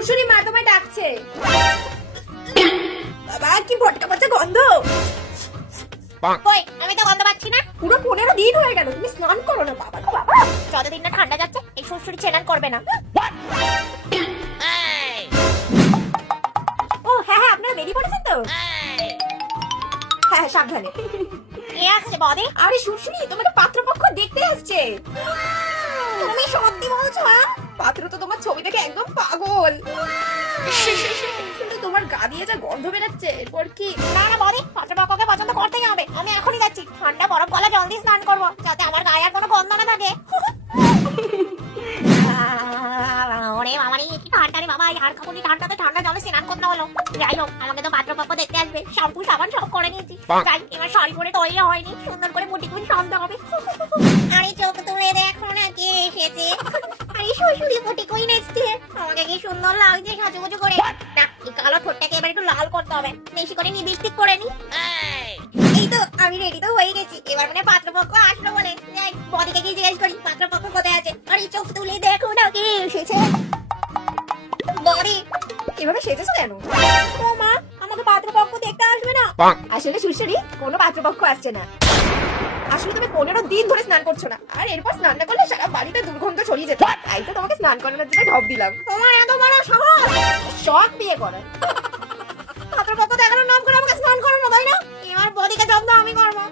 শ্বশুরি মা তোমায় ডাকছে। বাবা কি ভটকা পচা গন্ধ। কই আমি তো গন্ধ পাচ্ছি না। পুরো 15 দিন হয়ে গেল তুমি স্নান করো না। বাবা গো বাবা, যতদিন না ঠান্ডা যাচ্ছে এই শ্বশুরি স্নান করবে না। ও হ্যাঁ হ্যাঁ, আপনারা বেরিয়ে পড়েছেন তো? হ্যাঁ সাবধানে। কে আসছে বদি? আরে শ্বশুরি তোমাকে পাত্রপক্ষ দেখতে আসছে। তুমি সত্যি বলছো? হ্যাঁ পাত্র তো তোমার ছবি দেখে একদম পাগল। কিন্তু তোমার গা দিয়ে যা গন্ধ বেরাচ্ছে, এরপর কি? না না বদি, পাত্রপক্ষকে পছন্দ করতেই হবে। আমি এখনই যাচ্ছি, ঠান্ডা বরফ গলা জল দিয়ে স্নান করবো, যাতে আমার গায়ে আর কোনো গন্ধ না থাকে। ওরে মামারি কি ঠান্ডা রে বাবা, আর কাপড়ি ঠান্ডাতে ঠান্ডা জলে স্নান করতে হলো। যাই হোক, আমাকে তো পাত্রপক্ষ দেখতে আসবে, শ্যাম্পু সাবান সব করে নিয়েছি। যাই এবার শাড়ি পরে তৈরি হয়নি, সুন্দর করে মুটি কুটি সাজতে হবে। আরে চোখ তুলে দেখো না কে এসেছে। আরে শ্বশুরি মুটি কই নেচছে, আমাকে কি সুন্দর লাগছে সাজুগুজু করে। না এই কালো ঠোঁটটাকে এবার একটু লাল করতে হবে, বেশি করে লিপস্টিক করে নি। এই তো আমি রেডি তো হয়ে গেছি, এবার মানে পাত্রপক্ষ আসলো বলে। যাই বদিকে গিয়ে জিজ্ঞেস করি পাত্রপক্ষ কোথায় আছে। আরে চোখ তুলে দেখো না কে এসেছে। বদি এভাবে সেজেছো কেন? ও মা, আমাকে পাত্রপক্ষ দেখতে আসবে না? আসলে শ্বশুরি কোনো পাত্রপক্ষ আসছে না। আসলে তুমি 15 দিন ধরে স্নান করছো না, আর এরপর স্নান না করলে সারা বাড়িতে দুর্গন্ধ ছড়িয়ে যেত। তাই তো তোমাকে স্নান করানোর জন্য ঢপ দিলাম। তোমার এত বড় সাহস! শখ বিয়ে করার। পাত্রপক্ষ দেখানোর নাম করে আমাকে স্নান করানো, তাই না? এবার বদিকে জব্দ আমি করবো।